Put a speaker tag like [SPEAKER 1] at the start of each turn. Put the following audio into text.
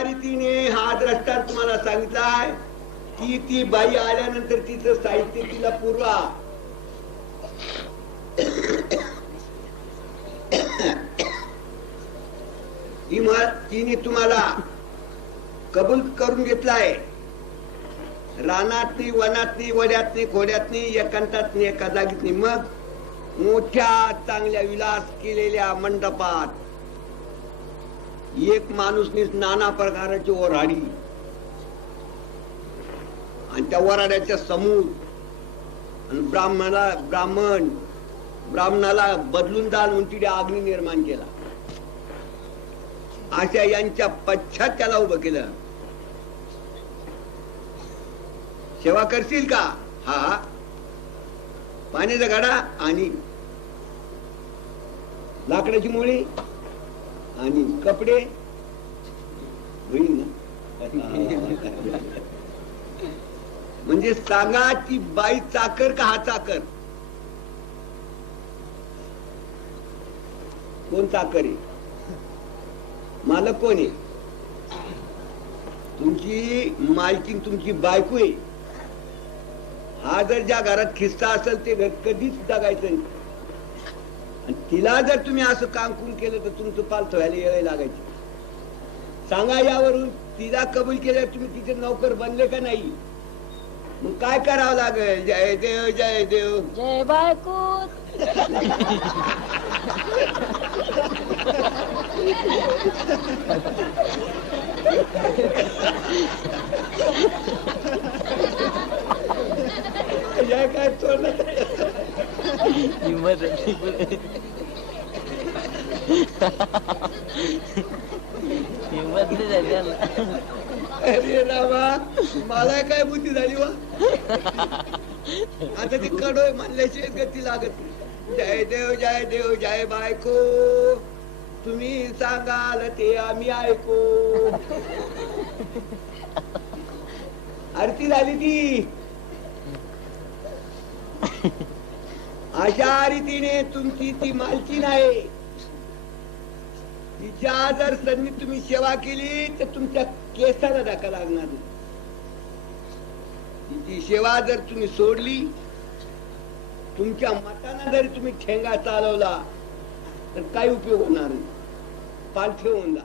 [SPEAKER 1] रीतीने हा द्रष्टा तुम्हाला सांगितलाय. की ती बाई आल्यानंतर तिचं साहित्य तिला पुरवा. तिने तुम्हाला कबूल करून घेतलाय. रानात नाही वनात नाही वड्यात नाही खोड्यात नाही एकांतात नाही एका जागीत नाही मग मोठ्या चांगल्या विलास केलेल्या मंडपात एक माणूसनी नाना प्रकाराची ओराडी. आणि त्या वराड्याच्या समूह आणि ब्राह्मणाला ब्राह्मण ब्राह्मणाला बदलून दाल म्हणून तिथे अग्नी निर्माण केला. अशा यांच्या पश्चात त्याला उभं केलं. सेवा करशील का? हा. पाण्याचा गाडा आणि लाकडाची मुळी. आणि कपडे? होईल ना? म्हणजे सांगा ती बाई चाकर का हा चाकर? कोण चाकर आहे? मालक कोण आहे? तुमची मालकीन तुमची बायको आहे. हा जर ज्या घरात खिस्सा असेल ते घर कधीच जगायचं नाही. आणि तिला जर तुम्ही असं काम करून केलं तर तुमचं पालथ व्हायला येळ लागायची. सांगा यावरून तिला कबूल केलं तुम्ही तिचे नौकर बनले का नाही? मग काय करावं लागेल? जय देव जय देव.
[SPEAKER 2] जय बायको
[SPEAKER 1] जय काय चोरलं
[SPEAKER 3] हिंमत नाही झाली याला.
[SPEAKER 1] अरे रामा मला काय बुद्धी झाली वा आता ती कडोय म्हणल्याशिवाय गती लागत नाही. जय देव जय देव जय बायको तुम्ही सांगाल ते आम्ही ऐकू आरती झाली ती अशा रीतीने तुमची ती मालकीन आहे तिच्या जर संधी तुम्ही सेवा केली तर तुमच्या केसाला धक्का लागणार तिची सेवा जर तुम्ही सोडली तुमच्या मताना जरी तुम्ही ठेंगा चालवला तर काही उपयोग होणार नाही. पालथे होऊन जा.